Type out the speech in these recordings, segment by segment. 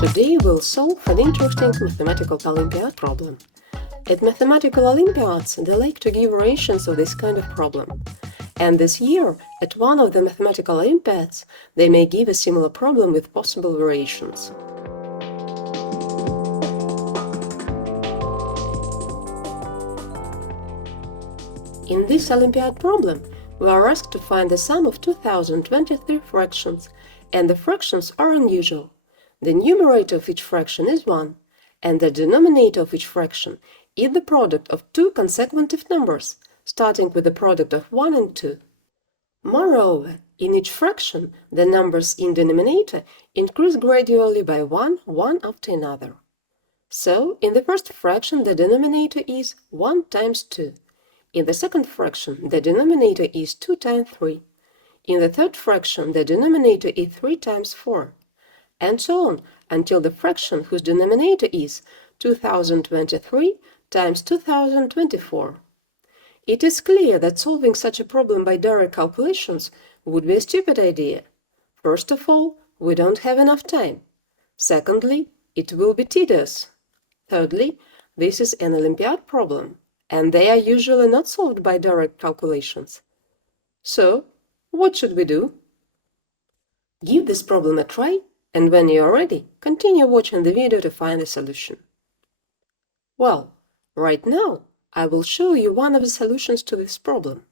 Today we'll solve an interesting mathematical Olympiad problem. At mathematical Olympiads, they like to give variations of this kind of problem. And this year, at one of the mathematical Olympiads, they may give a similar problem with possible variations. In this Olympiad problem, we are asked to find the sum of 2023 fractions, and the fractions are unusual. The numerator of each fraction is 1, and the denominator of each fraction is the product of two consecutive numbers, starting with the product of 1 and 2. Moreover, in each fraction, the numbers in denominator increase gradually by one after another. So, in the first fraction, the denominator is 1 times 2. In the second fraction, the denominator is 2 times 3. In the third fraction, the denominator is 3 times 4. And so on, until the fraction whose denominator is 2023 times 2024. It is clear that solving such a problem by direct calculations would be a stupid idea. First of all, we don't have enough time. Secondly, it will be tedious. Thirdly, this is an Olympiad problem, and they are usually not solved by direct calculations. So, what should we do? Give this problem a try, and when you are ready, continue watching the video to find the solution. Well, right now, I will show you one of the solutions to this problem.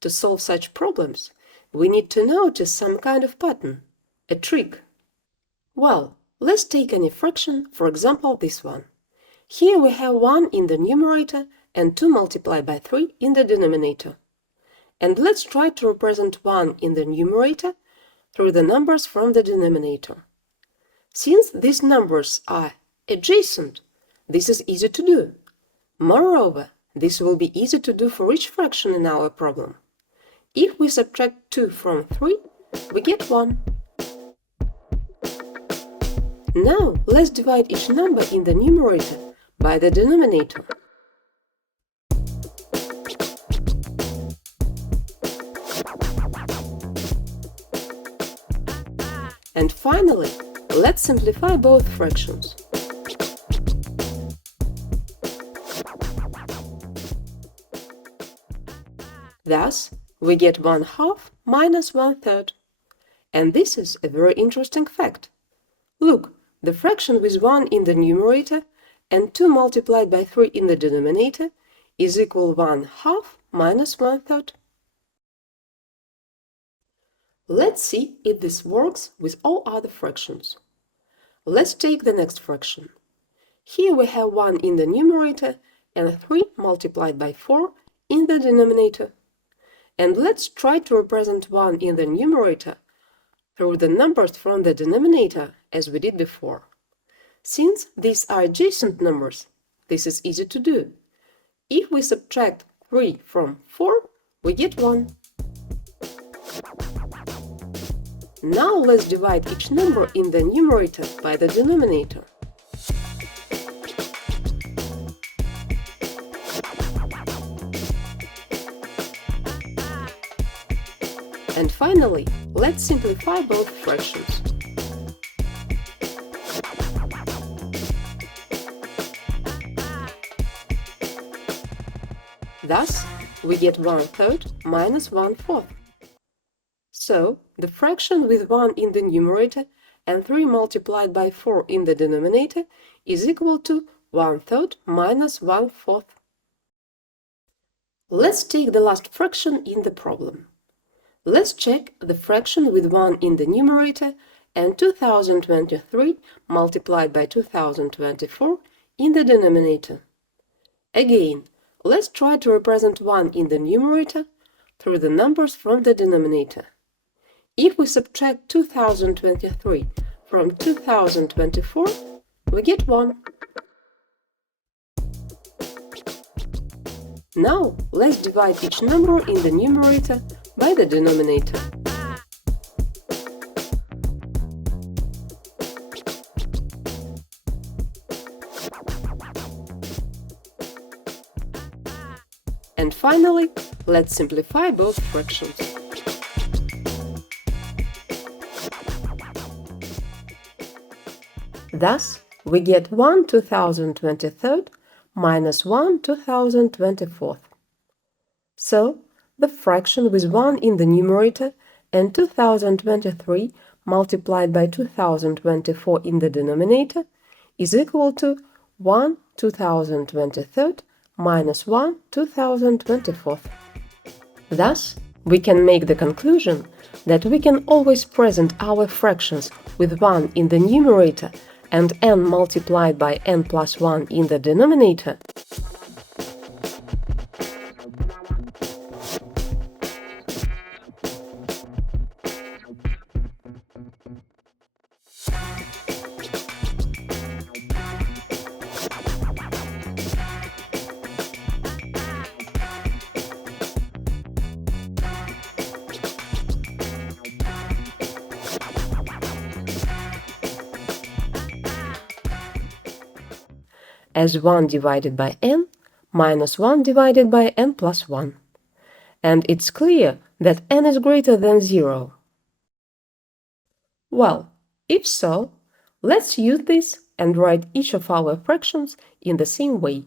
To solve such problems, we need to notice some kind of pattern, a trick. Well, let's take any fraction, for example this one. Here we have 1 in the numerator and 2 multiplied by 3 in the denominator. And let's try to represent 1 in the numerator through the numbers from the denominator. Since these numbers are adjacent, this is easy to do. Moreover, this will be easy to do for each fraction in our problem. If we subtract 2 from 3, we get 1. Now, let's divide each number in the numerator by the denominator. And finally, let's simplify both fractions. Thus, we get 1/2 minus 1/3. And this is a very interesting fact. Look, the fraction with 1 in the numerator and 2 multiplied by 3 in the denominator is equal 1/2 minus 1/3. Let's see if this works with all other fractions. Let's take the next fraction. Here we have 1 in the numerator and 3 multiplied by 4 in the denominator. And let's try to represent 1 in the numerator through the numbers from the denominator as we did before. Since these are adjacent numbers, this is easy to do. If we subtract 3 from 4, we get 1. Now let's divide each number in the numerator by the denominator. And finally, let's simplify both fractions. Thus, we get 1/3 minus 1/4. So, the fraction with 1 in the numerator and 3 multiplied by 4 in the denominator is equal to 1/3 minus 1/4. Let's take the last fraction in the problem. Let's check the fraction with 1 in the numerator and 2023 multiplied by 2024 in the denominator. Again, let's try to represent 1 in the numerator through the numbers from the denominator. If we subtract 2023 from 2024, we get 1. Now, let's divide each number in the numerator by the denominator. And finally, let's simplify both fractions. Thus, we get 1 2023rd minus 1 2024th. So, the fraction with 1 in the numerator and 2023 multiplied by 2024 in the denominator is equal to 1 2023rd minus 1 2024th. Thus, we can make the conclusion that we can always present our fractions with 1 in the numerator and n multiplied by n plus 1 in the denominator as 1 divided by n minus 1 divided by n plus 1. And it's clear that n is greater than 0. Well, if so, let's use this and write each of our fractions in the same way.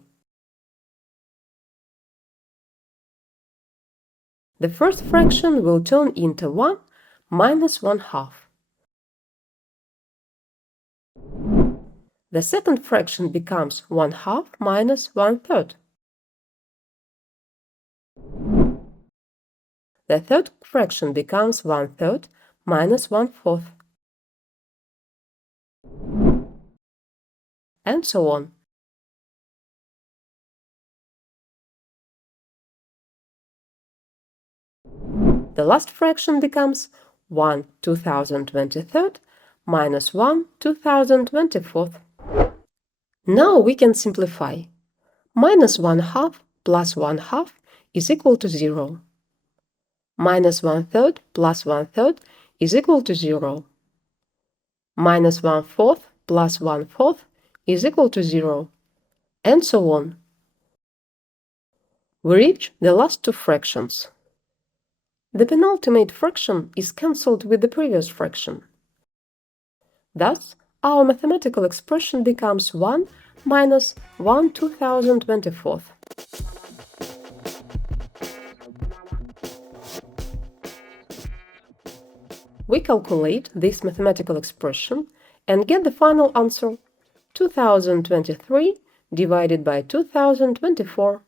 The first fraction will turn into 1 minus 1/2. The second fraction becomes 1/2 minus 1/3. The third fraction becomes 1/3 minus 1/4. And so on. The last fraction becomes 1 2023rd minus 1 2024th. Now we can simplify. Minus 1/2 plus 1/2 is equal to 0. Minus 1/3 plus 1/3 is equal to 0. Minus 1/4 plus 1/4 is equal to 0. And so on. We reach the last two fractions. The penultimate fraction is cancelled with the previous fraction. Thus, our mathematical expression becomes 1 minus 1 2024th. We calculate this mathematical expression and get the final answer, 2023 divided by 2024.